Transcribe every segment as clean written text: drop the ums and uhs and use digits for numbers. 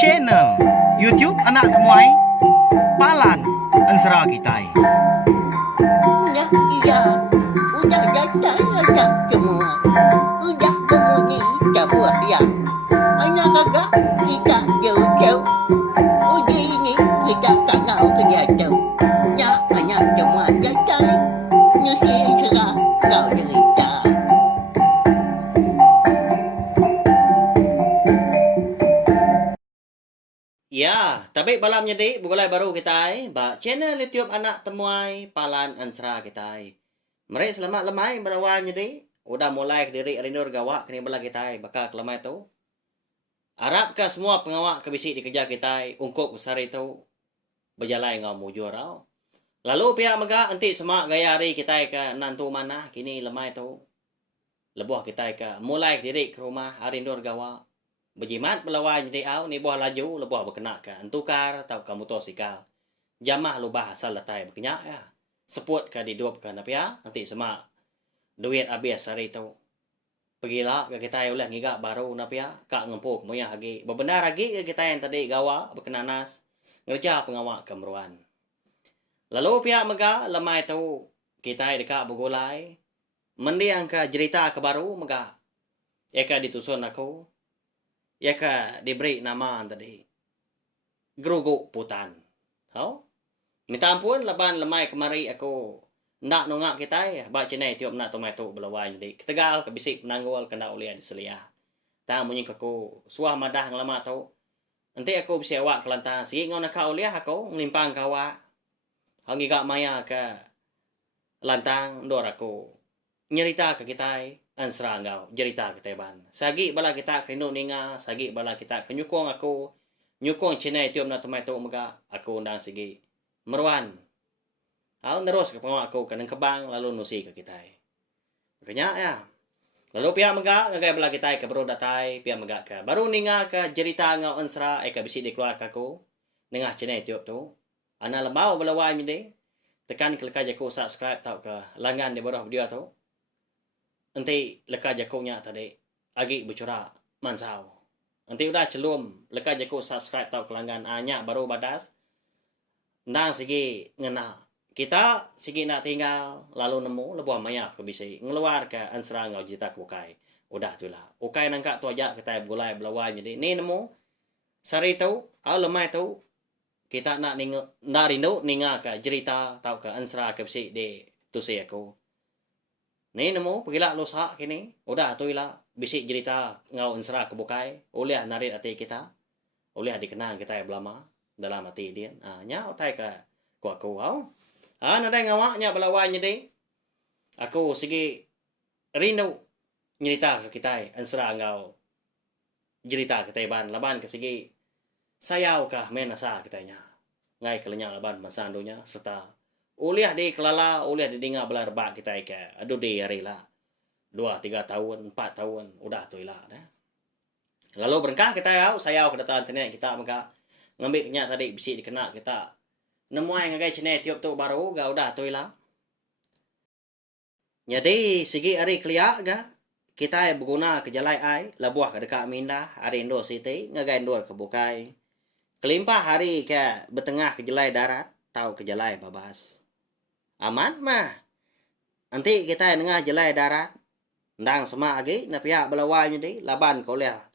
channel YouTube Anak Temuai Palan Ansra Kitai. Nah, iya, udah datang anak semua. Udah berbunyi sebuah yang anak kakak kita jauh-jauh. Uji ini kita tak tahu kerja jauh. Nah, anak semua datang. Nusi serah kau cerita. Ya, tapi balam jadi bugulay baru kita ba channel YouTube Anak Temuai Palan Ansra kita. Mari selamat lemai balawan jadi udah mulai diri rindur gawa kini bala kita baka kelemai tu. Harap ka semua pengawak kebisi di kerja kita ungkop besar itu berjalan ngau mujur rau. Lalu pihak mega anti semak gaya hari kita ke nantu mana kini lemai tu. Lebuh kita ke mulai diri ke rumah rindur gawa. Berjimat melawan jadi au ni buah laju lebuah berkena ke antukar atau ke motosikal. Jamah lubah asal letai berkenyak ya. Seput ke didup ke napia nanti semak duit habis hari tu. Pergilah ke kita oleh ngigak baru napia kak ngempuk moyah lagi. Bebenar lagi ke kita yang tadi gawa berkenanas ngerja pengawak kemeruan. Lalu pihak mega lemai tu kita dekat bergulai mendiang ke cerita ke baru mega. Eka ditusun aku. Ya ka diberi nama tadi Grogo Putan. Hau? Minta ampun laban lemai kemari aku nak nongak kita ya. Ba cenai tiup nak tomato belawan jadi. Ketegal ke bisik penanggul kena uliah di selia. Ta munyi aku suah madah ngelama tau. Nanti aku bisa awak kelantang si ngau nak uliah aku ngelimpang kawa. Hang gak maya ke lantang dor aku nyerita ke kita. Ansra ngau cerita keteban. Sagi bala kita kenu ninga, sagi bala kita kenyukong aku. Nyukong cenai tiup na tomato mega aku undang segi meruan. Au terus ke pengawak aku kanang kebang lalu nusi ke kita. Makanya ya. Lalu pihak mega ngagai bala kita ke baru datai, pihak mega ke baru ninga ke cerita ngau Ansra ka bisi dikeluar aku. Nengah cenai tiup tu. Ana lembau bala wai mide. Tekan klik aja aku subscribe tau ke langgan di bawah video tu. Nanti leka jakunya tadi agi bercura mansau. Nanti udah celum leka jaku subscribe tau kelanggan anya baru badas. Nang segi ngena kita segi nak tinggal lalu nemu lebuah maya ke bisi ngeluar ke Ansra ngau jita ke ukai. Udah tu lah. Ukai nangka tu aja kita bulai belawan jadi ni nemu sari tu au lemai tu kita nak rindu ninga ke cerita tau ke Ansra ke bisi di tu si aku. Ni nemu pergilah losak kini. Udah tu lah bisik cerita ngau Ansra kebukai. Oleh narik hati kita. Oleh dikenang kita belama dalam hati dia. Nya utai ke aku au. Nadai ngawaknya belawan jadi. Aku segi rindu nyerita ke kita Ansra ngau cerita kita ban laban ke segi sayau kah menasa kitanya. Ngai kelenya laban masandunya serta uliah di kelala, uliah di dengar belar bak kita ke. Aduh di hari lah. 2-3 tahun, 4 tahun. Udah tu lah. Lalu berengkah kita ya. Saya kedatangan internet kita. Maka ngambil kenyak tadi bisi dikena kita. Nemuai ngagai cenai tiup tu baru. Gak udah tu lah. Jadi segi hari keliak ga. Kita berguna ke jalai ai. Labuah ke dekat Mindah. Hari Indo City. Ngagai Indo ke Bukai. Kelimpah hari ke bertengah ke jalai darat. Tahu ke jalai babas. Aman mah. Nanti kita yang tengah jelai darat. Ndang semak lagi. Na pihak belawanya di. Laban kau lihat.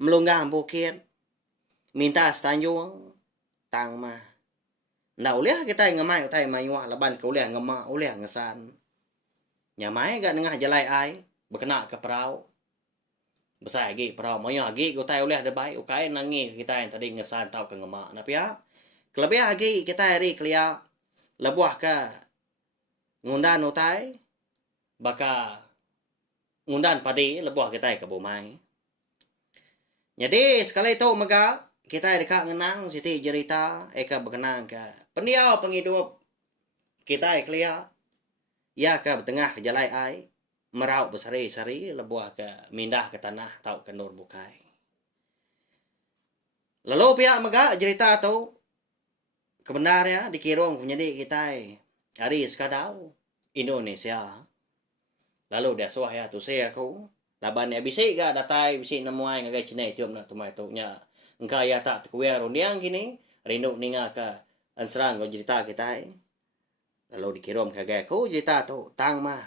Melunggah bukit. Minta setanjung. Tang mah. Ndak uliah kita yang ngemai. Utai mayuah. Laban kau lihat ngemak. Uliah ngesan. Nyamai gak tengah jelai ai. Berkena ke perau. Besar lagi perau. Mayuah lagi. Utai uliah debai. Ukai nangi kita yang tadi ngesan tau ke ngemak. Na pihak. Kelebih lagi kita hari keliak. Lebuah ke ngundan utai baka ngundan padi lebuah kita ke bumai. Jadi sekali itu mega kita dekat ngenang siti cerita eka berkenang ke pendiau penghidup kita kelia ya ke tengah jalai ai merau bersari-sari lebuah ke mindah ke tanah tau ke nur bukai. Lalu pihak mega cerita tu kebenarnya dikirong menjadi kita hari sekadau Indonesia. Lalu dia suah ya tu saya aku Laban ya bisik ga datai bisik na muai ngagai cine tiup na tumai tu nya. Engka ya tak tekuya rondiang kini rindu ninga ka ansrang go cerita kita. Lalu dikirim kagai ko cerita tu tang mah.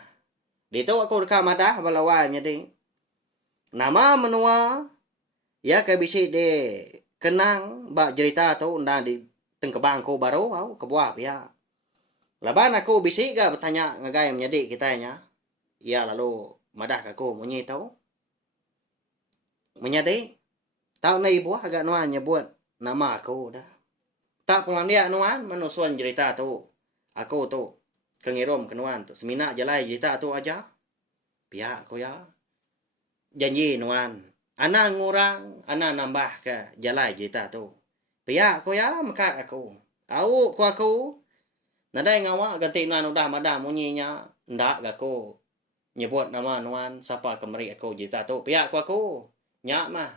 Dito ako ka madah balawan nya ding. Nama menua ya ka bisik de kenang ba cerita tu nda di tengkebang ko baru au kebuah pia. Laban aku bisik ga bertanya ngagai menjadi kita nya. Ya lalu madah aku munyi tahu. Menyadi tahu na ibu agak nuan nyebut nama aku dah. Tak pulang dia nuan menusuan cerita tu. Aku tu kengirom kenuan tu semina jalai cerita tu aja. Pihak aku ya. Janji nuan. Ana ngurang, ana nambah ke jalai cerita tu. Pihak aku ya mekat aku. Au ku aku. Nadai ngawa ganti nuan udah madah munyinya. Ndak aku nyebut nama nuan siapa kemari aku cerita tu. Pihak aku. Nyak mah.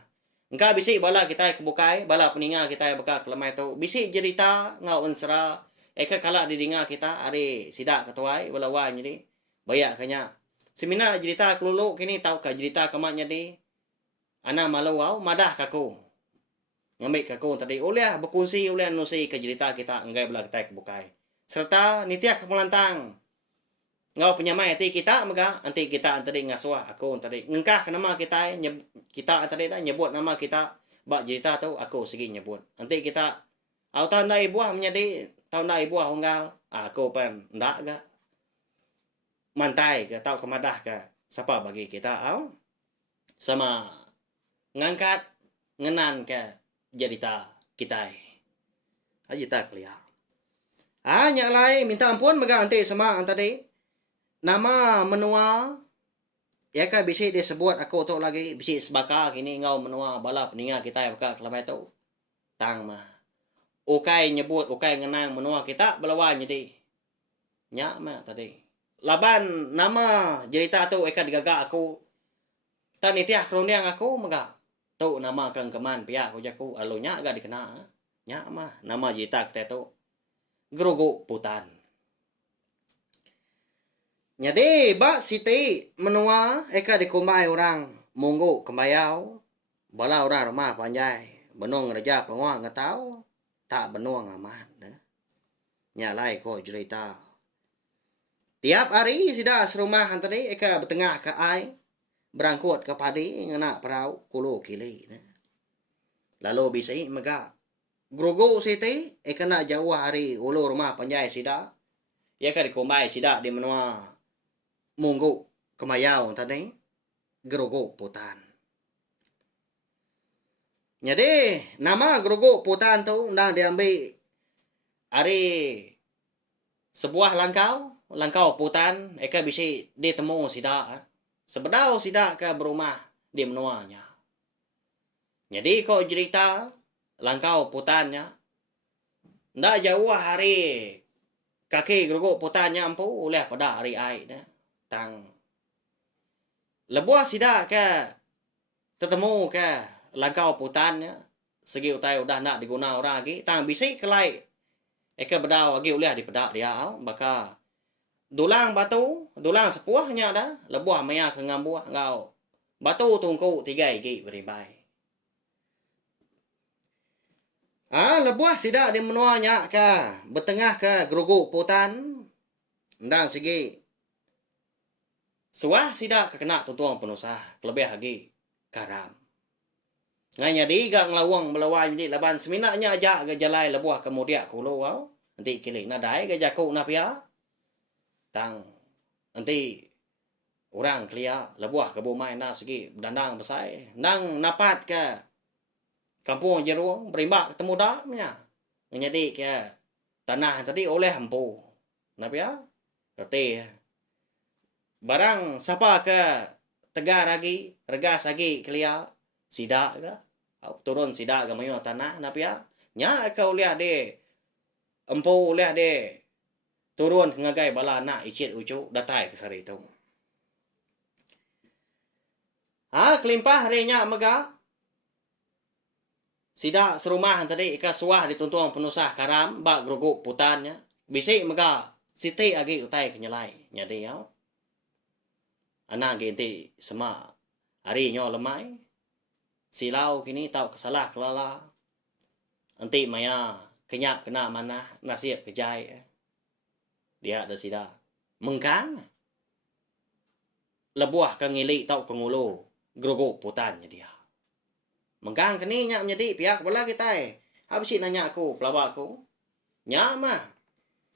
Engkau bisik bala kita kebukai, bala peninga kita beka kelemai tu. Bisik cerita ngau ensra. Eka kala didinga kita ari sidak ketuai bala wan jadi. Bayak kanya. Semina cerita kelulu kini tahu ka cerita kemaknya di. Ana malu au madah kaku. Ngambil kaku tadi oleh berkongsi oleh nusi ke cerita kita enggai bala kita kebukai. Serta nitiak kemelantang. Ngau penyamai hati kita mega anti kita antari ngasuah aku antari ngengkah nama kita kita antari dah nyebut nama kita bak cerita tu aku segi nyebut anti kita au tahun dah ibuah menjadi tahun dah ibuah unggal aku pen ndak ga mantai ke tau kemadah ke siapa bagi kita au sama ngangkat ngenan ke cerita kita aja tak lihat nyalai minta ampun mega anti sama antari nama menua ya kan bisik dia sebut aku tu lagi bisik sebaka kini ngau menua bala peninga kita baka kelamai tu tang mah ukai nyebut ukai ngenang menua kita belawan jadi nya mah tadi laban nama cerita tu eka digagak aku tan itiah kroniang aku mega tu nama kang keman pia aku jaku alunya agak dikena nya mah nama cerita kita tu Grogo Putan. Jadi, bak siti menua eka dikumbai orang munggu kembayau. Bala orang rumah panjai. Benung raja penguang ngetau. Tak benung aman. Nyalai ko cerita. Tiap hari sida serumah antari eka bertengah ke ai. Berangkut ke padi ngena perau kulu kili. Lalu bisa mega. Grogo siti eka nak jauh hari ulu rumah panjai sida. Eka dikumbai sida di menua munggu kemayau tadi Grogo Putan. Jadi nama Grogo Putan tu dah diambil hari sebuah langkau Putan eka bisa ditemu sida sebedau sida ke berumah di menuanya. Jadi kau cerita langkau Putannya ndak jauh hari kaki Grogo Putannya ampu oleh pada hari ai dah. Tang lebuah sida ke tetemu ke langkau Putannya segi utai udah nak diguna orang lagi tang bisik kelai eka bedau lagi oleh dipedak dia baka dulang batu dulang sepuahnya dah lebuah maya ke ngambuah ngau batu tungku 3 igi berimbai lebuah sida di menuanya ke bertengah ke Grogo Putan ndang segi suah sida kekena tuntuang penusah kelebih lagi karam. Nganya diga ngelawang melawan di laban seminaknya aja ke jalai lebuah kemudian kulo wau. Nanti kiling nadai ke jaku napia. Tang nanti orang kelia lebuah ke bumai na segi dandang besai. Nang napat ke kampung Jeruang berimbak ketemu daknya. Nganya di ke tanah tadi oleh empu. Napia? Berarti barang siapa ke tegar lagi, regas lagi kelia sida ke turun sida ke mayo tanah napia nya kau lihat de empu lihat de turun ke ngagai bala nak icit ucu datai ke sari tu kelimpah harinya mega sida serumah tadi ika suah dituntung penusah karam bak Grogo Putannya bisik mega siti agi utai kenyalai nya dia anak genti sama Hari nyo lemai. Silau kini tau kesalah kelala. Anti maya kenyap kena mana nasib kejai. Dia ada sida. Mengkang. Lebuah kang ngilik tau kengulo. Grogok putannya dia. Mengkang kini nyak menjadi pihak bola kita. Habis nanya aku, pelawak aku. Nyak mah.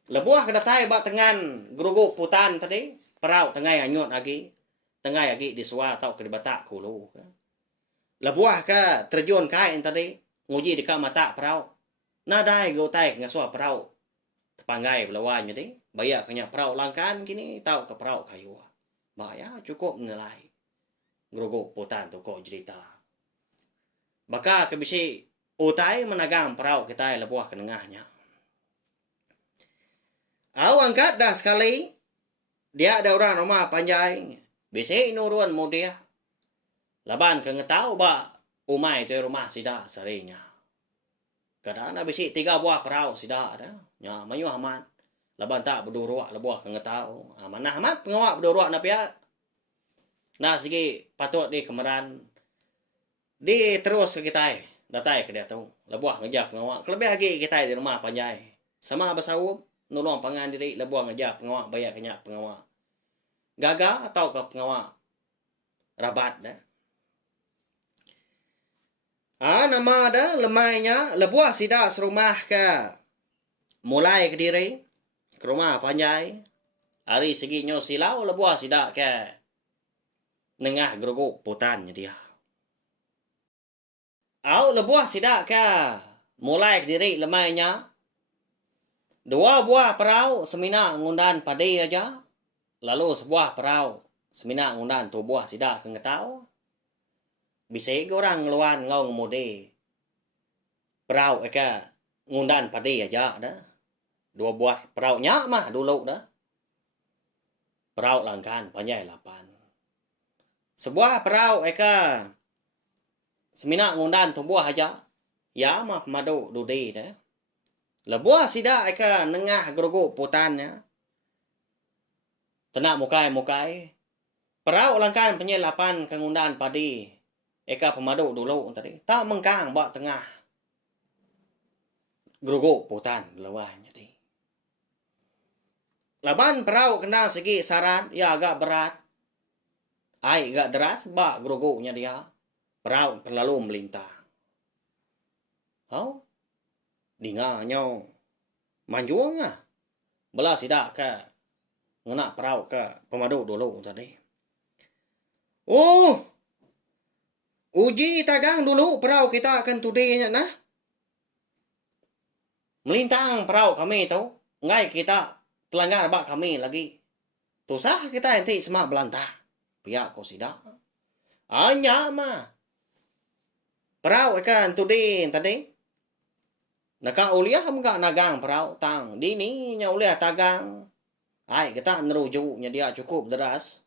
Lebuah kedatai bak tengan grogok putan tadi. Perau tengah anyut lagi. Tengah lagi disua tau ke batak kulu. Lebuah ka terjun kai tadi. Nguji di mata perau. Nadai go tai ngasua perau. Tepanggai belawan jadi. Bayar kanya perau langkan kini tau ke perau kayu. Baya cukup nilai. Grogok putan tu kok cerita. Maka kebisi utai menagang perau kita lebuah ke tengahnya. Au angkat dah sekali. Dia ada orang rumah panjai. Bisi nurun mudia. Laban ke ngetau ba umai tu rumah sida serinya. Kadang bisi 3 buah perau sida ada. Nya mayu amat. Laban tak berduruak lebuah ke ngetau. Amanah amat pengawak berduruak na pihak. Nah segi patut di kemeran. Di terus ke kita. Datai ke dia tu. Lebuah ngejap pengawak. Kelebih lagi kita di rumah panjai. Sama bersawub. Nolong pangan diri. Lebuah ngejap pengawak. Bayar kenyak pengawak. Gagal atau ke pengawak. Rabat dah. Nama dah lemainya. Lebuah sida serumah ke. Mulai ke diri. Ke rumah panjai. Hari segi nyo silau. Lebuah sida ke. Nengah grogok putannya dia. Au lebuah sida ke. Mulai ke diri lemainya. 2 buah perau semina ngundan padi aja. Lalu sebuah perau semina ngundan 2 buah sida ke ngetau. Bisa orang ngeluan ngau ngemudi. Perau eka ngundan padi aja dah. 2 buah perau nyak mah dulu dah. Perau langkan panjai 8. Sebuah perau eka semina ngundan 2 buah aja. Ya mah pemadu dudi dah. Lebuah sida eka nengah grogok putannya. Tenak mukai. Perau langkan penyai 8 kengundan padi. Eka pemadu dulu tadi. Tak mengkang bak tengah. Grogok putan lewahnya di. Laban perau kena segi saran. Ya agak berat. Ai agak deras. Bak grogoknya dia. Perau terlalu melintang. Oh. Dinganya. Manjuang lah. Belah sidak ke. Ngena perau ke pemadu dulu tadi. Oh. Uji tagang dulu perau kita akan tudenya nah. Melintang perau kami tu. Ngai kita telanggar bak kami lagi. Tusah kita nanti semak belantah. Pihak kau sidak. Hanya mah. Perau akan tudin tadi. Naka uliah mga nagang perau tang. Dini nya uliah tagang. Ay kita neruju nya dia cukup deras.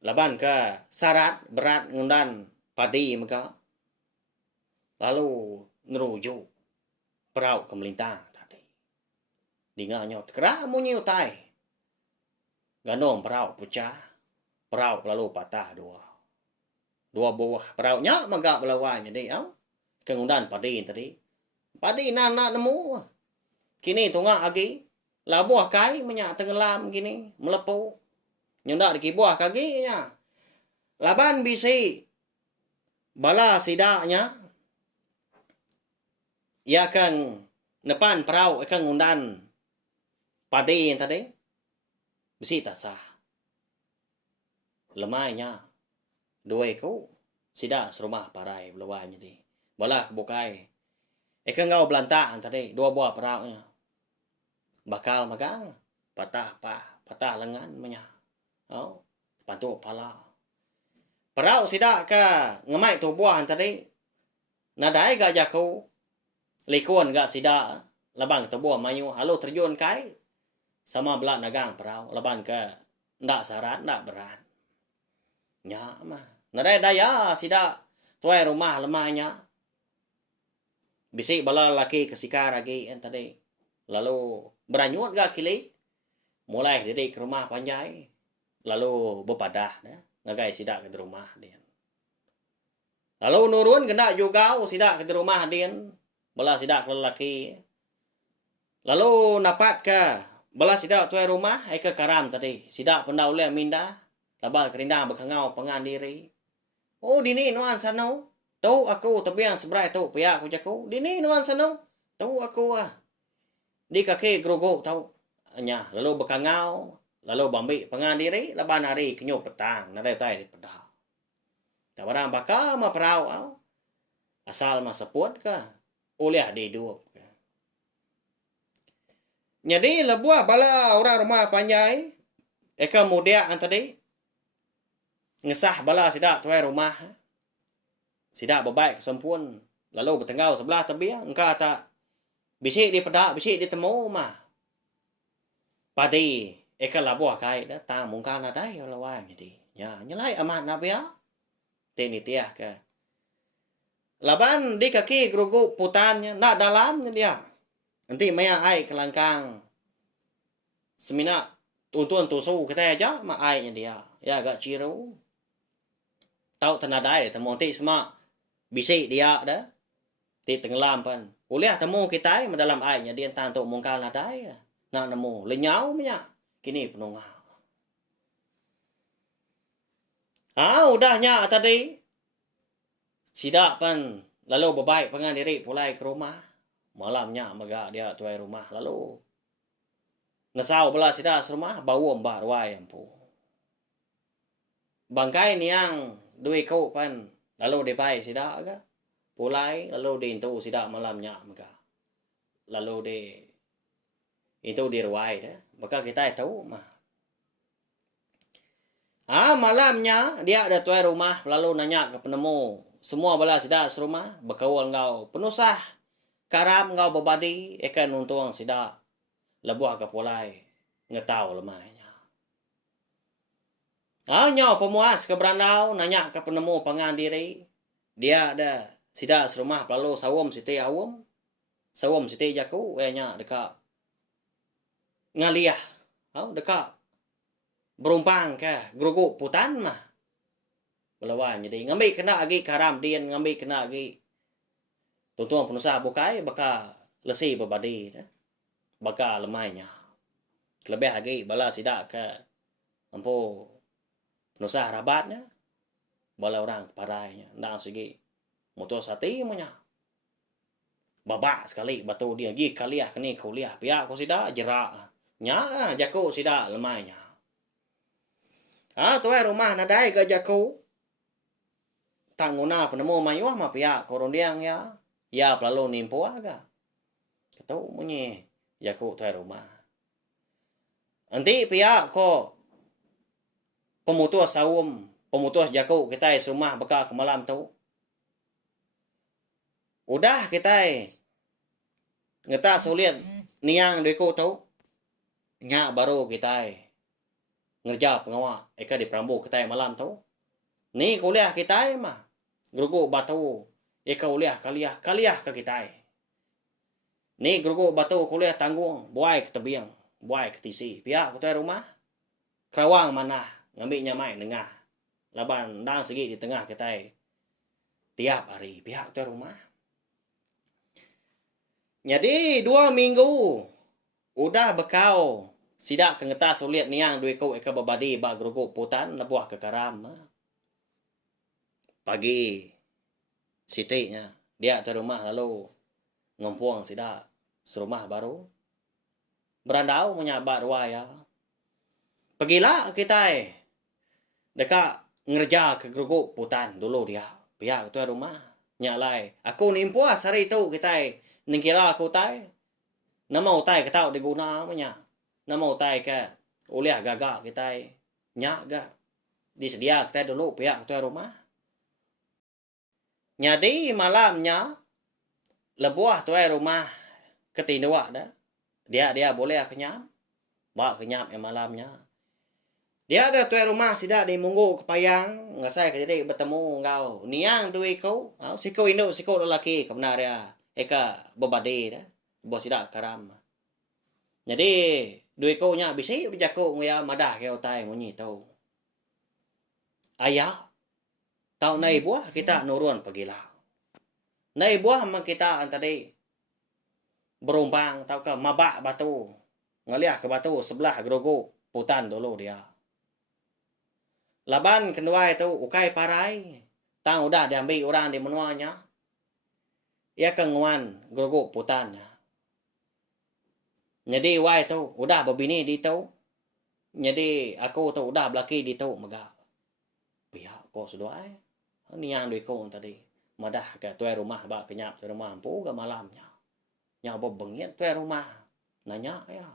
Laban ke syarat berat ngundan padi maka. Lalu neruju perau ke melintang tadi. Dinganya tekra munyi utai. Ganong perau pecah. Perau lalu patah 2 buah peraunya magak belawan jadi au. Kengundan padi tadi. Padi nak nemu. Kini tunggak lagi. Labuah kai menyak tenggelam gini. Melepuh. Nyundak di kibuah kaki nya. Laban bisi. Bala sidaknya. Ia akan depan perau akan ngundan padi tadi. Bisi tak sah. Lemainya. 2 ekor. Sidak serumah parai belawan jadi. Bala bukai. Eka ngau belantak tadi. 2 buah peraunya. Bakal magang. Patah lengan menya. Oh, pantuk pala. Perau sidak ke ngemai 2 buah tadi. Nadai gak jaku. Likuan gak sidak. Labang 2 buah mayu. Halo terjun kai. Sama belak nagang perau. Laban ke ndak sarat, ndak berat. Nya mah. Nadai daya sidak. Tuai rumah lemahnya. Bisik bala laki kesikar lagi tadi. Lalu beranyut gak kili. Mulai dari ke rumah panjai. Lalu berpadah. ngagai sidak ke rumah dia. Lalu nurun kena juga sidak ke rumah dia. Bala sidak lelaki. Lalu napat ke bala sidak tuai rumah ke karam tadi. Sidak pendau le minda. Labal kerinda berkangau pengan diri. Oh dini nuan sanau. Tahu aku tapi yang seberai tahu pihak aku jaku. Dini nuan sanau. Tahu aku di kaki grogo tahu. Nya lalu berkangau. Lalu bambi pengan diri. Laban hari kenyup petang. Nadai tai di pedang. Tabarang baka ma perau asal ma seput ka oleh di duop ka. Jadi lebuah bala orang rumah panjai eka mudia antadi ngesah bala sidak tuai rumah sidak bebaik kesempun lalu bertenggau sebelah tebia engka tak bisik di pedak bisik di temu mah padi eka labuah kai da ta mungka na dai lawan jadi ya nyelai amat nabia teni tiah ke. Laban di kaki gerugu putannya, nak dalamnya dia. Nanti maya ai kelangkang. Semina tuntun tusu kita aja, mak ainya dia. Ya agak ciru. Tahu tenadai, temu nanti semua bisik dia dah. Ti tenggelam pan. Kuliah temu kita dalam ainya dia entah untuk mungkal nadai. Nak nemu lenyau punya. Kini penungah. Udahnya tadi. Sidak pan. Lalu berbaik pengan diri pulai ke rumah. Malamnya megak dia tuai rumah. Lalu. Ngesau belah sidak serumah. Bau mbak ruai ampu. Bangkai ni yang dui kau pan. Lalu dipai sidak ke. Pulai. Lalu diintu sidak malamnya megak. Lalu di. Itu di ruai dah. Maka kita tahu mah. Malamnya dia ada tuai rumah lalu nanya ke penemu semua bala sidak serumah berkawal ngau penusah karam ngau berbadi ikan untung sidak lebuah ke pulai ngetau lemahnya. Nyau pemuas ke berandau nanya ke penemu pengan diri dia ada sidak serumah lalu sawum siti awum sawum siti jaku nya dekat ngaliah dekat berumpang ke gerugu putan mah. Belawan jadi ngambil kena lagi karam dia ngambil kena lagi. Tuntun penusah bukai baka lesi berbadi. Baka lemahnya. Lebih lagi bala sidak ke ampu penusah rabatnya. Bala orang kepadainya. Nang segi motor sati punya. Babak sekali batu dia. Gi kaliah kini kuliah. Pihak aku sidak jerak. Nya jaku sidak lemahnya. Tuai rumah nadai ke jaku. Tangguna penemu mayuah mah pihak korondiang ya. Ya pelalu nimpo aga. Ketau munyi jaku tuai rumah. Nanti pihak ko pemutus sawum, pemutus jaku kita rumah beka ke malam tu. Udah kita ngeta sulit niang deku tu. Nya baru kita ngerja pengawak eka di Perambu kita malam tu. Ni kuliah kita mah. Gerugu batu eka kuliah kaliah ke kita. Ni gerugu batu kuliah tanggung buai ke tebiang, buai ke tisi. Pihak kutai rumah kerawang mana ngambil nyamai nengah. Laban dang segi di tengah kita. Tiap hari pihak kutai rumah. Jadi 2 minggu udah bekau sidak kengeta sulit niang duit kau eka berbadi ba gerugu putan lebuah ke karam. Pagi sitinya dia ke rumah lalu ngompuang sidak serumah baru. Berandau menyabat ruaya. Pergilah kita dekat ngerja ke gerugu putan dulu dia. Pihak tu rumah nyalai. Aku nimpuas hari itu kita ningkira aku tai. Nama utai kita diguna punya. Nama utai ke uliah gagak kita nyak ga disedia kita dulu pihak tu rumah. Jadi malamnya lebuah tu rumah ketindua dah. Dia boleh kenyam. Bawa kenyam malamnya. Dia ada tu rumah sidak di munggu kepayang ngasai jadi bertemu engkau. Niang duit kau. Siko induk siko lelaki kebenar dia. Eka berbadi dah. Bos sidak karam. Jadi duit kau nya bisa berjaku nguya madah ke utai munyi tau. ayah tau nai buah kita nurun pagila. Nai buah man kita antadi berumpang tau ke mabak batu. Ngeliah ke batu sebelah gerogo putan dulu dia. Laban kedua itu ukai parai. Tang udah diambil orang di menuanya. Ia kenguan gerogo putannya. Jadi wai tu udah berbini di tu. Jadi aku tu udah belaki di tu mega. Pihak kau sudah ni yang duit kau tadi. Madah ke tuai rumah bak kenyap tuai rumah ampu ke malamnya. Yang berbengit tuai rumah. Nanya ya.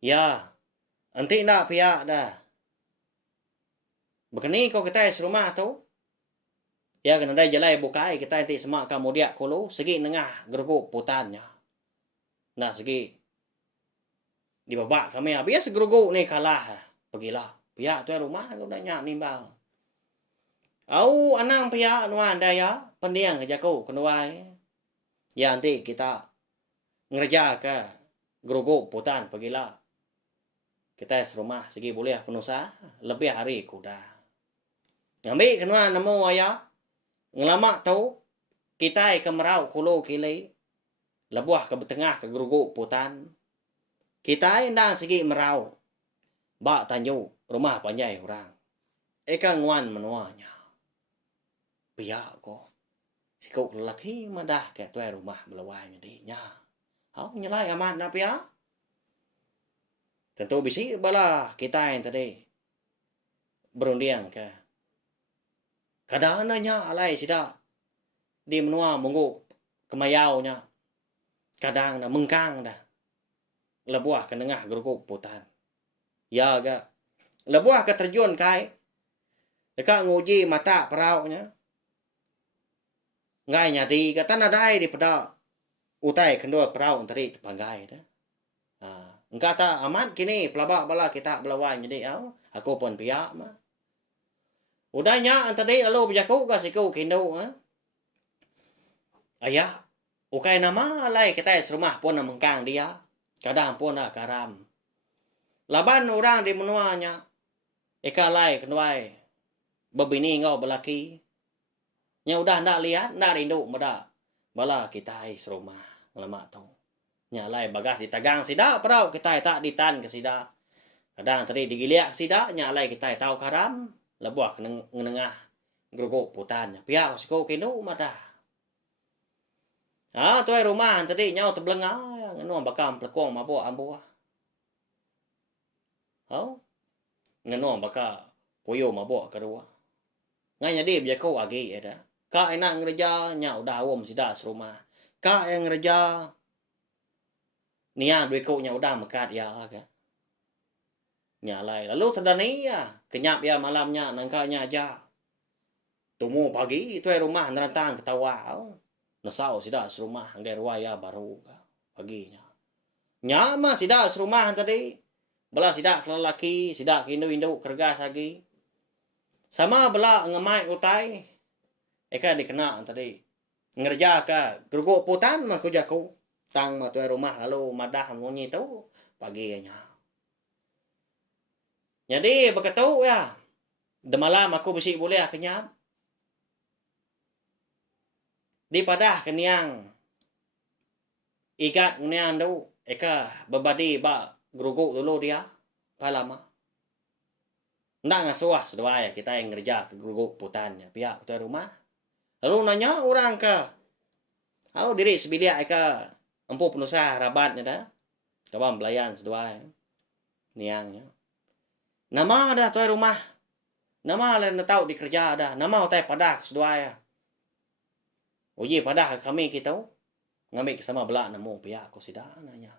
Ya. Nanti nak pihak dah. Begini kau kita serumah tu. Ya kena dah jalai bukai kita nanti semak kamu dia kulu. Segi nengah gerugu putannya. Nah segi. Di babak kami habis gerugu ni kalah. Pergilah. Pihak tuai rumah kau dah nyak nimbal. Au anang pihak nuan daya. Pendiang kerja kau kenuai. Ya nanti kita ngerja ke gerugu putan pergilah. Kita serumah segi boleh penusa lebih hari kuda. Ngambil kenal namo ayah. Ngelama tahu kita ke merau kulo kili. Lebuah ke tengah ke gerugu putan. Kita indang segi merau. Bak tanju rumah panjai orang. Eka nguan menuanya. Pihak ko. Sikuk lelaki madah ke tuai rumah belawai medinya. Hau nyelai amat na pihak. Tentu bisi bala kita yang tadi berundiang ke. Kadang nanya alai sida di menua munggu kemayaunya. Kadang dah mengkang dah. Lebuah ke tengah gerukuk putan. Ya ga. Lebuah ke terjun kai. Dekat nguji mata peraunya. Ngai nyadi ke tanah dai di pedak. Utai kendua perau tadi terpanggai dah. Kata amat kini pelabak bala kita belawai jadi aku pun pihak mah. Udahnya tadi lalu berjaku ke siku kindu ayah ukai nama lai kita serumah pun mengkang dia kadang pun nak karam. Laban orang di menuanya eka lai kenuai berbini ngau belaki. Nya udah nak lihat nak rindu muda bala kita serumah lama tu. Nyalai bagas ditagang sida perau kita tak ditan ke sida. Kadang tadi digiliak sida nyalai kita tahu karam lebuah ngenengah geruguk putan. Pihak siko kinu madah. Tuai rumah tadi nyau terbelengah ngenu bakam pelekong mabuk ambu. Ngenu bakal koyo mabuk kedua. Nganya dia berjaku agi ada. Ka enak ngerja nyau dawum sida serumah. Ka yang ngerja Nia duit kau nya udah mekat ya ke. Nyalai. Lalu terdani ya. Kenyap ya malamnya. Nangkanya aja. Tumu pagi. Tuai rumah nerantang ketawa. Nasau sida serumah. Anggai ruaya baru. Paginya. Nyama sida serumah tadi. Bela sida kelelaki. Sida kindu-indu kergas lagi. Sama bela ngemai utai. Eka dikena tadi. Ngerja ke. Geruguk putan mah kujaku. Tang ma tuai rumah lalu madah munyi tu paginya. Jadi berkatu ya. De malam aku besi boleh kenyap. Di padah keniang. Ikat keniang tu eka berbadi ba geruguk dulu dia. Palama. Ndak ngasuah sedua kita yang kerja ke geruguk putannya pihak tuai rumah. Lalu nanya orang ke. Au diri sebilia eka empu penusa rabatnya dah. Kawan belayan sedua. Niangnya. Nama dah tuai rumah. Nama lain tahu dikerja dah. Nama utai padah sedua ya. Uji padah kami kita. Ngambil sama belak nemu pihak aku sidah nanya.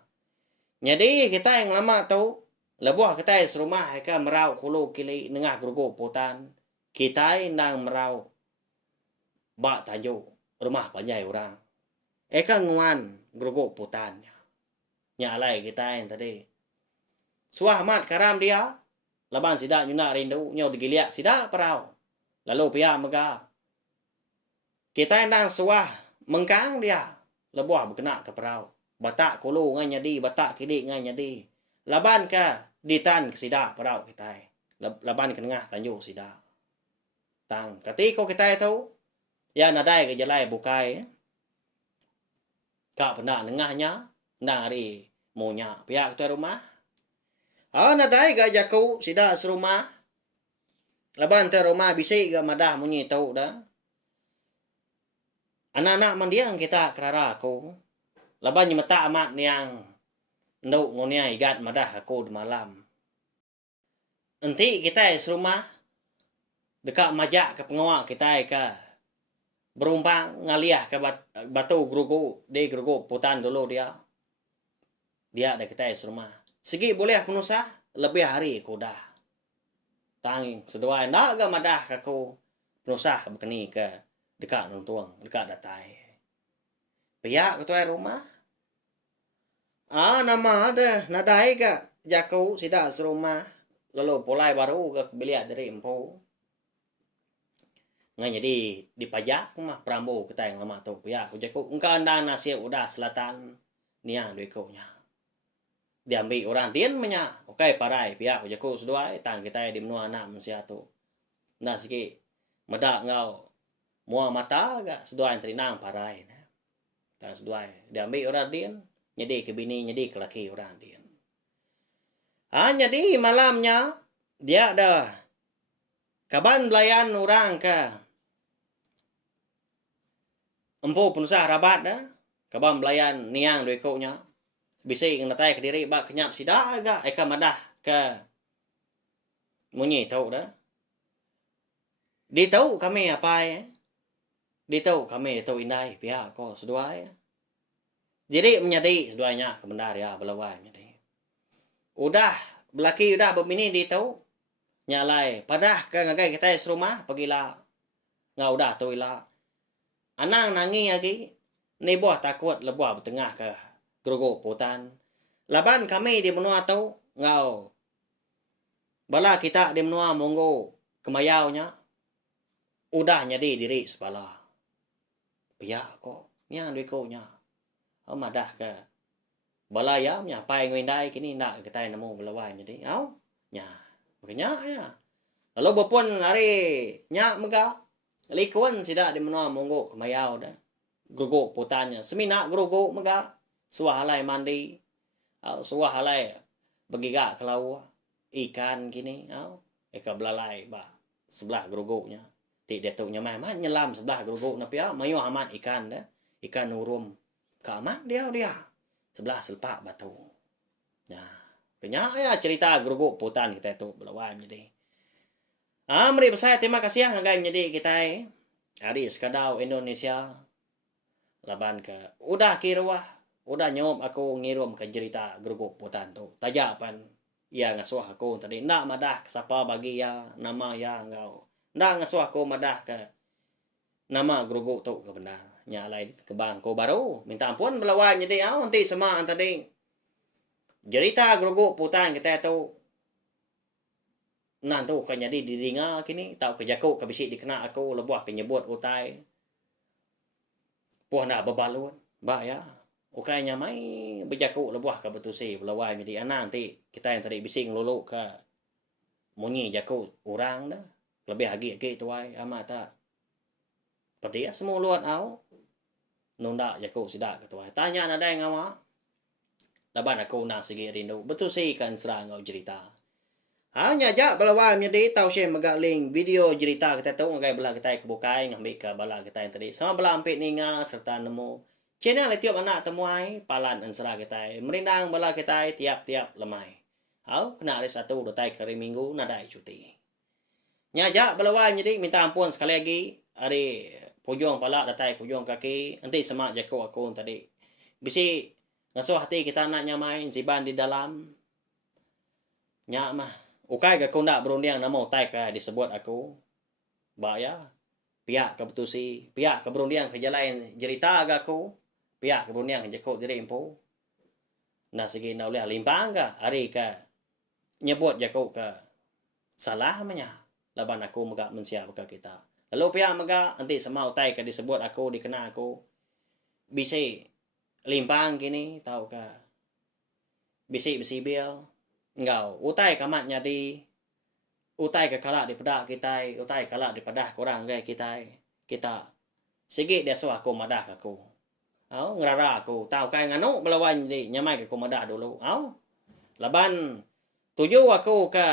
Jadi kita yang lama tahu. Lebuah kita serumah eka merau kulu kili nengah geruguk putan. Kita yang merau. Bak tajuk. Rumah panjai orang. Eka nguan geruguk putannya. Nyalai kita yang tadi. Suah mat karam dia. Laban sida nyuna rindu. Nyau digiliak sida perau. Lalu pihak mega. Kita yang suah mengkang dia. Lebuah berkena ke perau. Batak kulu ngan nyadi. Batak kiri ngan nyadi. Laban ke ditan ke sida perau kita. laban ke tengah tanjuk sida tang ketika kita tahu ya nadai ke jalai bukai ka pernah nengahnya nang hari monya pihak tu rumah nadai ga jaku sida serumah laban tu rumah bisik ga madah munyi tahu dah anak-anak mandiang kita kerara aku laban nyemeta amat niang nduk ngonia igat madah aku di malam enti kita serumah dekat majak ke pengawak kita ke berumpang ngaliah ke batu gerugu di gerugu putan dulu dia dah kita serumah segi boleh aku nusah lebih hari aku dah tanging seduai ndak ga madah aku nusah bekeni ke dekat nontuang dekat datai pihak ketua rumah nama ada nadai ga jaku sida serumah lalu polai baru ke biliat dari empu ngai jadi dipajak mah perambo kita yang lama tu pihak jaku engkau anda nasib udah selatan nia duikonya diambil orang din menya okai parai pihak jaku seduai tang kita di menua anak mensia tu nah siki medak ngau mua mata ga seduai terinang parai tang seduai diambil orang din jadi ke bini jadi ke laki orang din jadi malamnya dia ada kaban belayan orang ke empu penusah rabat dah kaban belayan niang duikonya bisa ngatai ke diri bak kenyap sida agak eka madah ke munyi tahu dah di tahu kami apa di tahu kami tahu indai pihak ko seduai jadi menyadi seduanya kebenar ya belawai jadi udah belaki udah berbini di tahu nyalai padah ke ngagai kita serumah pergilah ngau udah tahu ilah anang nangi lagi ni buah takut lebuah bertengah ke gerugo putan laban kami di menua tahu ngau bala kita di menua monggo kemayaunya udah nyadi diri sepala pihak kok nya duikonya madah ke balaya nya pai ngwindai kini nak kita nemu belawai jadi nya makanya ya lalu bopon hari nya mega likun sida di menua monggo kemayau dah gerugo putannya semina gerugo mega suah halai mandi suah halai begiga ke laut ikan gini eka belalai ba sebelah gerugonya ti detuknya mah nyelam sebelah gerugo na pia mayu amat ikan dah ikan urum ka aman dia sebelah selpak batu banyak ya cerita gerugo putan kita tu belawai jadi mari saya terima kasih ngagai menjadi kita hari sekadau Indonesia laban ke udah kirwah udah nyom aku ngirim ke cerita gerugo putan tu tajapan ya ngasuh aku tadi ndak madah siapa bagi ya nama ya engkau ndak ngasuh aku madah ke nama gerugo tu ke benar nyalai ke bangko baru minta ampun belawai jadi nanti sama tadi cerita gerugo putan kita tu nan tu kan jadi didengar kini tahu kejaku kabisi dikena aku lebuah kenyebut utai puah nak bebalun ba ya ukai nyamai bejaku lebuah ke betusi belawai jadi anak nanti kita yang tadi bising lulu ke munyi jaku orang dah lebih agi tuai amat tak seperti ya semua luat au nunda jaku sidak ke tuai tanya ada yang ngawa laban aku nak segi rindu betusi kan serang ngau cerita hanya jak belawai menjadi tahu saya megaling video cerita kita tahu ngagai bala kita kebukai ngambil ke bala kita yang tadi sama bala ampit ninga serta nemu channel tiap anak temuai palan ansara kita merindang bala kita tiap-tiap lemai kena ada satu dua kali minggu nadai cuti nyajak belawai jadi minta ampun sekali lagi hari pujung pala datai pujung kaki nanti semak jaku aku tadi bisi ngasuh hati kita nak nyamain siban di dalam nyak mah ukai ke kunda berunding nama utai ke disebut aku ya pihak kebetusi pihak keberunding ke jalan cerita agaku pihak keberunding ke jaku diri impu nah segi na oleh limpang ka hari ke nyebut jaku ke salah menya laban aku mega mensiap ke kita lalu pihak mega nanti sama utai ke disebut aku dikena aku bisa limpang gini tahu ke bisi bil engkau utai kamat nyadi utai ke kalak daripada kita, utai kalak daripada korang gai kita sikit dia suah aku madah aku. Ngerara aku tahu kai nganu melawan di nyamai ke aku madah dulu. Laban tuju aku ke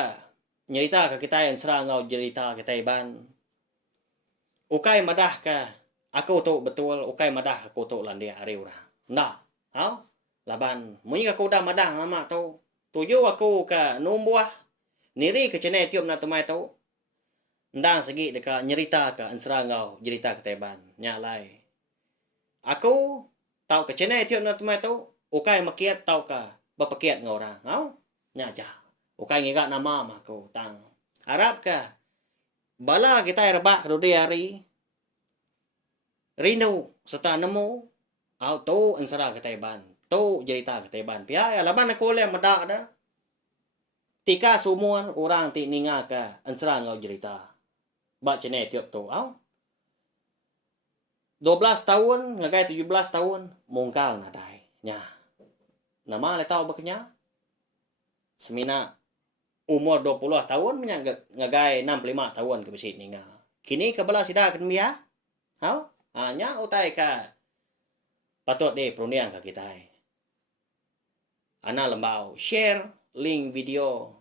nyerita ke kita yang serang ngau cerita kita ban. Ukai madah ke aku tu betul, ukai madah aku tu landia hari ura. Nah, laban munyi aku dah madah lama tu. Tuju aku ke numbuah niri ke channel tiup na tumai tu. Ndang segi dekat nyerita ke ansra ngau cerita ke teban. Nyalai. Aku tahu ke channel tiup na tumai tu, ukai makiat tahu ke berpakiat ngau orang. Nyaja. Ukai ngigak nama aku tang. Harap ke bala kita rebak kedua hari rindu serta nemu tu ansra ke teban. Tu cerita ke teban. Pia laban aku le medak dah. Tika sumuan orang ti ninga ke ansra ngau cerita. Bak channel tiup tu. 12 tahun, ngagai 17 tahun, mungkal na dai. Nya. Nama le tahu baknya? Semina umur 20 tahun ngagai 65 tahun ke besi ninga. Kini kebala sida ke dunia? Nya utai ka patut deh peruniang ke kita. Ana lembau share link video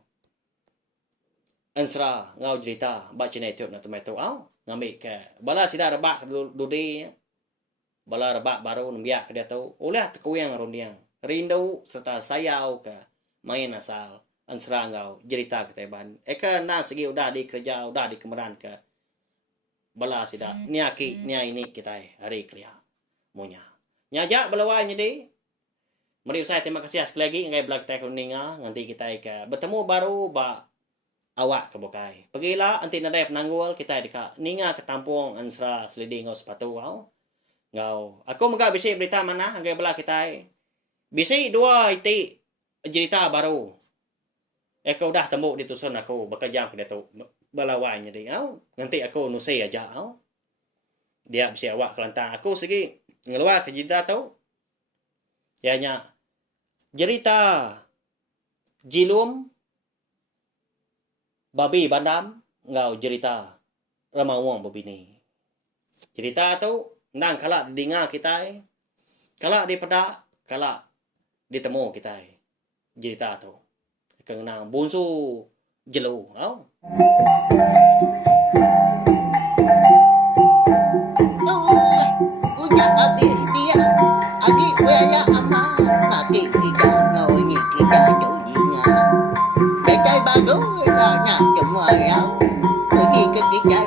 ansra ngau cerita bak channel tiup na tumai tu ngambil ke bala sida rebak dudi bala rebak baru nembiak ke dia tu oleh tekuyang rundiang rindu serta sayau ke main asal ansra ngau cerita ke teban eka na segi udah di kerja udah di kemeran ke bala sida niaki nia ini kita hari kelia munya nyajak balawan jadi mari saya terima kasih sekali lagi ngai blog kita kuninga nanti kita ke bertemu baru ba awak ke bokai. Pergilah anti nadai penanggul kita dekat ninga ke tampung ansra selidi ngau sepatu ngau. Aku megak bisi berita mana anggai bela kita. Bisi dua iti cerita baru. Aku dah tembuk di tusun aku bekerja ke dia tu balawan jadi nanti aku nusi aja dia bisi awak kelantang aku segi ngeluar ke cerita tu. Ianya cerita jilum babi bandam ngau cerita ramawang babini. Cerita tu nang kalak dengar kita, kalak di pedak, kalak ditemu kita. Cerita tu kenang bunsu jelu. Udah habis dia. Adik wala ama. Adik tidak ngau ni kita jodinya. Betul bagus nak semua yang pergi ke kita